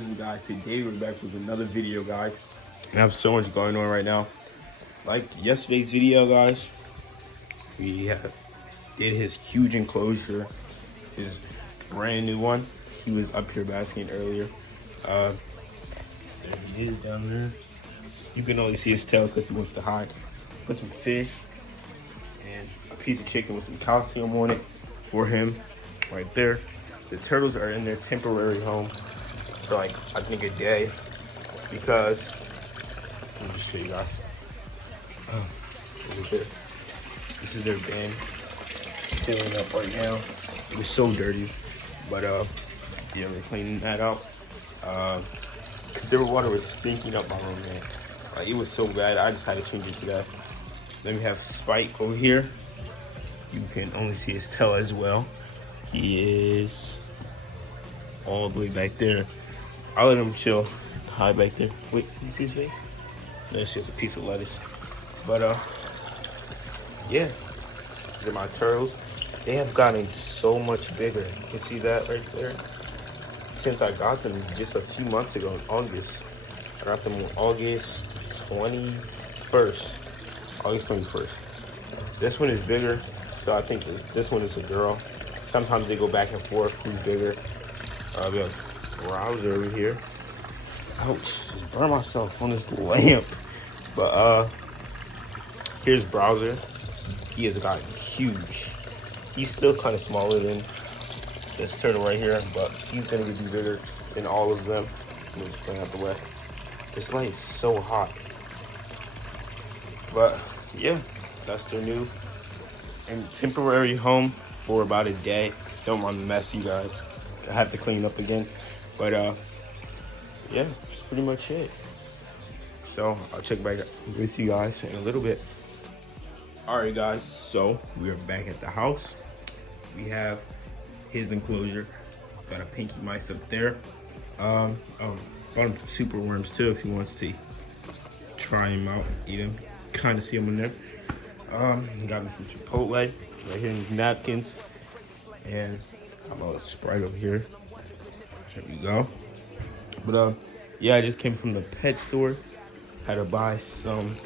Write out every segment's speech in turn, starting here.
What's up, guys? Today we're back with another video, guys. I have so much going on right now. Like yesterday's video, guys, did his huge enclosure, his brand new one. He was up here basking earlier. There he is down there. You can only see his tail because he wants to hide. Put some fish and a piece of chicken with some calcium on it for him right there. The turtles are in their temporary home for like, I think a day, because, let me just show you guys. Look at this. This is their bin, filling up right now. It was so dirty, but yeah, we're cleaning that out. Cause their water was stinking up my room, man. Like, it was so bad, I just had to change it to that. Then we have Spike over here. You can only see his tail as well. He is all the way back there. I'll let him chill, hide back there. Wait, can you see his face? No, it's just a piece of lettuce. But yeah, they're my turtles. They have gotten so much bigger. You can see that right there. Since I got them just a few months ago in August. I got them on August 21st. August 21st. This one is bigger, so I think this one is a girl. Sometimes they go back and forth, who's bigger. We have Browser over here. Ouch, just burned myself on this lamp. But here's Browser. He has gotten huge. He's still kind of smaller than this turtle right here, but he's gonna be bigger than all of them. Let me just bring out the way. This light is so hot. But yeah, that's their new and temporary home for about a day. Don't mind the mess, you guys. I have to clean up again. But yeah, that's pretty much it. So I'll check back with you guys in a little bit. Alright guys, so we are back at the house. We have his enclosure. Got a pinky mice up there. Bought him super worms too if he wants to try him out, eat him. Kind of see him in there. Got me some Chipotle right here in these napkins. And I bought a Sprite over here. There we go. But yeah, I just came from the pet store. Had to buy some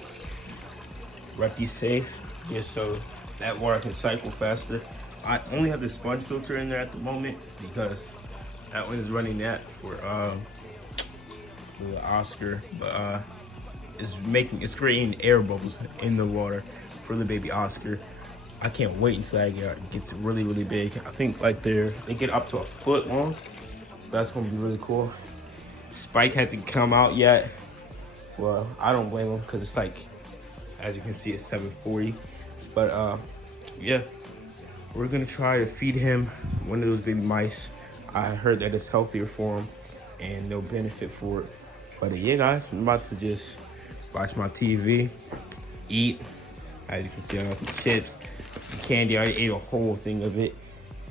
RepiSafe just so that water can cycle faster. I only have the sponge filter in there at the moment because that one is running that for the Oscar, but it's creating air bubbles in the water for the baby Oscar. I can't wait until that gets really, really big. I think like they get up to a foot long, so that's gonna be really cool. Spike hasn't come out yet. Well, I don't blame him because it's like, as you can see, it's 7:40. But yeah, we're gonna try to feed him one of those baby mice. I heard that it's healthier for him and no benefit for it. But yeah, guys, I'm about to just watch my TV, eat. As you can see, I got some chips, some candy. I ate a whole thing of it.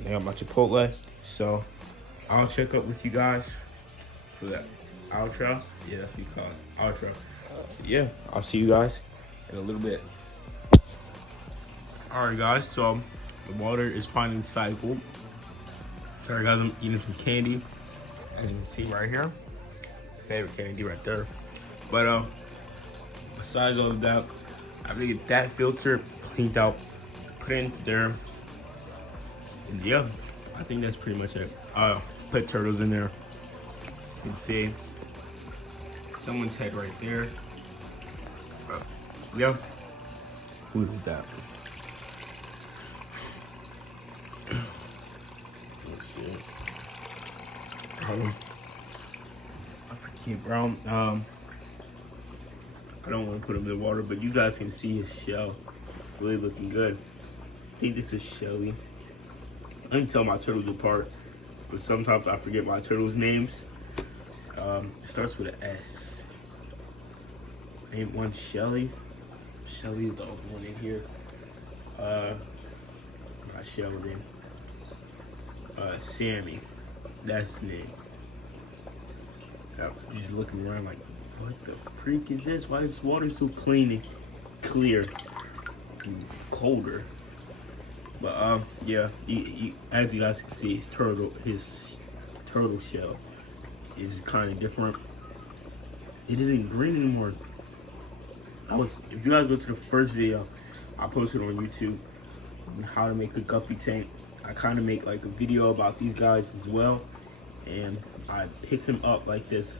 I got my Chipotle. So I'll check up with you guys for that outro. Yeah, that's what we call it, outro. Yeah, I'll see you guys in a little bit. All right, guys, so the water is finally cycled. Sorry, guys, I'm eating some candy. As you can see right here, favorite candy right there. But besides all of that, I really get that filter cleaned out, put it in there. And yeah, I think that's pretty much it. Put turtles in there. You can see someone's head right there. Yeah, who is that? Let's see. I forget, bro. I don't want to put him in the water, but you guys can see his shell really looking good. I think this is Shelly. I can tell my turtles apart, but sometimes I forget my turtles' names. It starts with an S. Ain't one Shelly. Shelly is the other one in here. Not Sheldon. Sammy. That's his name. I'm just looking around like, what the freak is this? Why is water so clean and clear and colder? But yeah, as you guys can see, his turtle shell is kind of different. It isn't green anymore. If you guys go to the first video I posted on YouTube on how to make a guppy tank, I kind of make like a video about these guys as well, and I picked them up like this.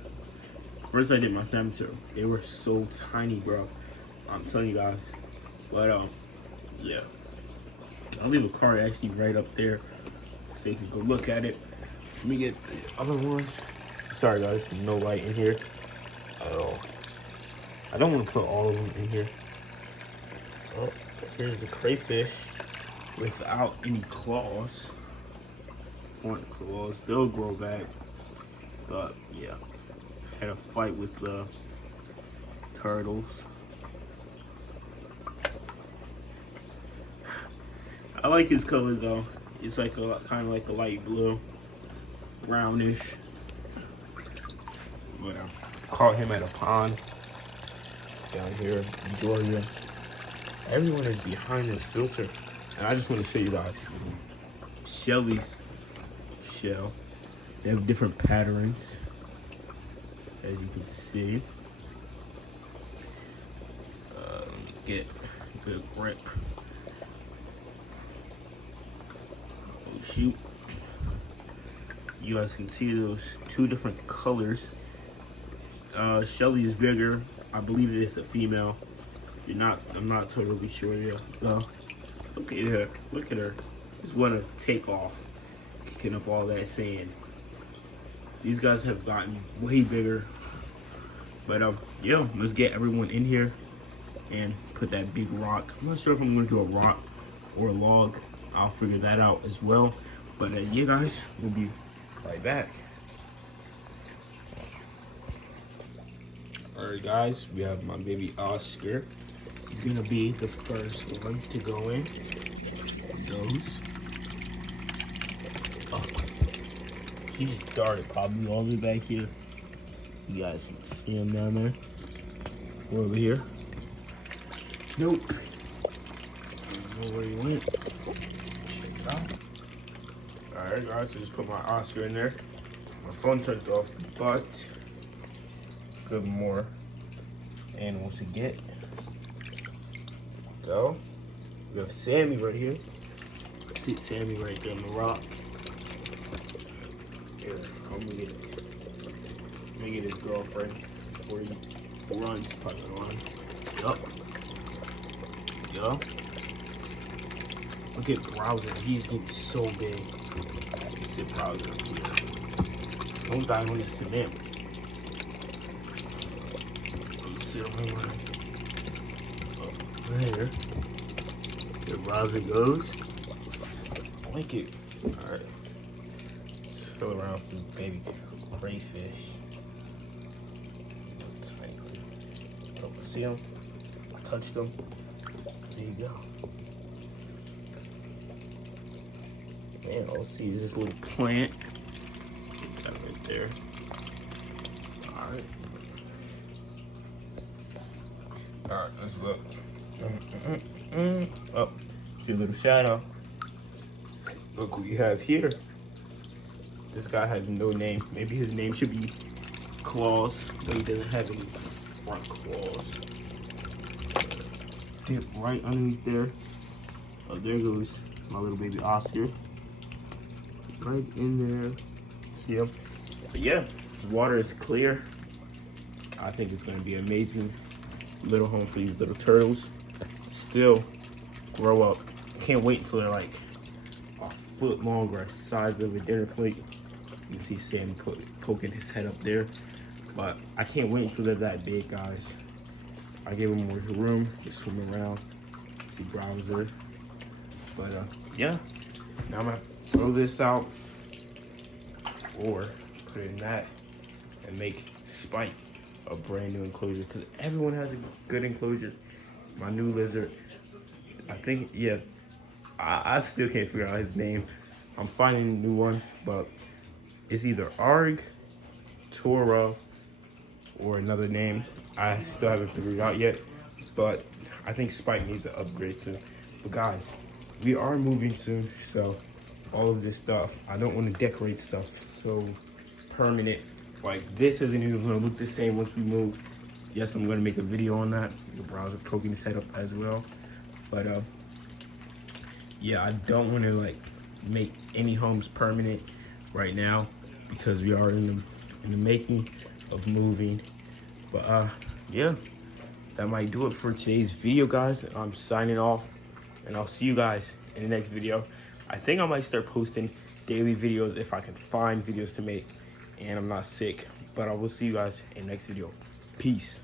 First I did my Samotur. They were so tiny, bro. I'm telling you guys. But yeah, I'll leave a card actually right up there so you can go look at it. Let me get the other one. Sorry guys, no light in here at all. I don't want to put all of them in here. Oh, here's the crayfish without any claws. Want claws, they'll grow back. But yeah, had a fight with the turtles. I like his color though. It's like a kind of like a light blue, brownish. But I caught him at a pond down here in Georgia. Everyone is behind this filter, and I just want to show you guys Shelly's shell. They have different patterns, as you can see. Get a good grip. Oh shoot! You guys can see those two different colors. Shelly is bigger. I believe it is a female. I'm not totally sure yet. Look at her. Look at her. Just want to take off, kicking up all that sand. These guys have gotten way bigger. But yeah, let's get everyone in here and put that big rock. I'm not sure if I'm gonna do a rock or a log. I'll figure that out as well. But yeah, guys, we'll be right back. Alright guys, we have my baby Oscar. He's gonna be the first one to go in. Goes. Oh. He's darted probably all the way back here. You guys can see him down there. We're over here. Nope. I don't know where he went. Check it out. Alright guys, so just put my Oscar in there. My phone turned off, but good more animals to get. So we have Sammy right here. See Sammy right there on the rock. Here, I'm gonna get his girlfriend before he runs probably on. Yup. Yup. Look at Browser, he's getting so big. Let's see Browser up here. Don't die on the cement. There. The browser goes. I like it. Alright. Just fill around with this baby crayfish. Oh, see them? Touch them. There you go. Man, all I see is this little plant. Get that right there. Alright. Alright, let's look. Oh, see a little shadow. Look what we have here. This guy has no name. Maybe his name should be Claws, but he doesn't have any front claws. Dip right underneath there. Oh, there goes my little baby Oscar. Right in there. See him? But yeah, the water is clear. I think it's going to be amazing. Little home for these little turtles. Still grow up. Can't wait until they're like a foot long or the size of a dinner plate. You can see Sam poking his head up there. But I can't wait until they're that big, guys. I gave them more room to swim around. See Browser. But yeah. Now I'm gonna throw this out or put it in that and make Spike a brand new enclosure, because everyone has a good enclosure. My new lizard, I think, yeah, I still can't figure out his name. I'm finding a new one, but it's either Arg, Toro, or another name. I still haven't figured it out yet, but I think Spike needs an upgrade soon. But guys, we are moving soon, so all of this stuff, I don't want to decorate stuff so permanent Like, this isn't even gonna look the same once we move. Yes, I'm gonna make a video on that, the browser program setup as well. But yeah, I don't want to like make any homes permanent right now because we are in the making of moving. But yeah, that might do it for today's video, guys. I'm signing off, and I'll see you guys in the next video. I think I might start posting daily videos if I can find videos to make and I'm not sick. But I will see you guys in the next video. Peace.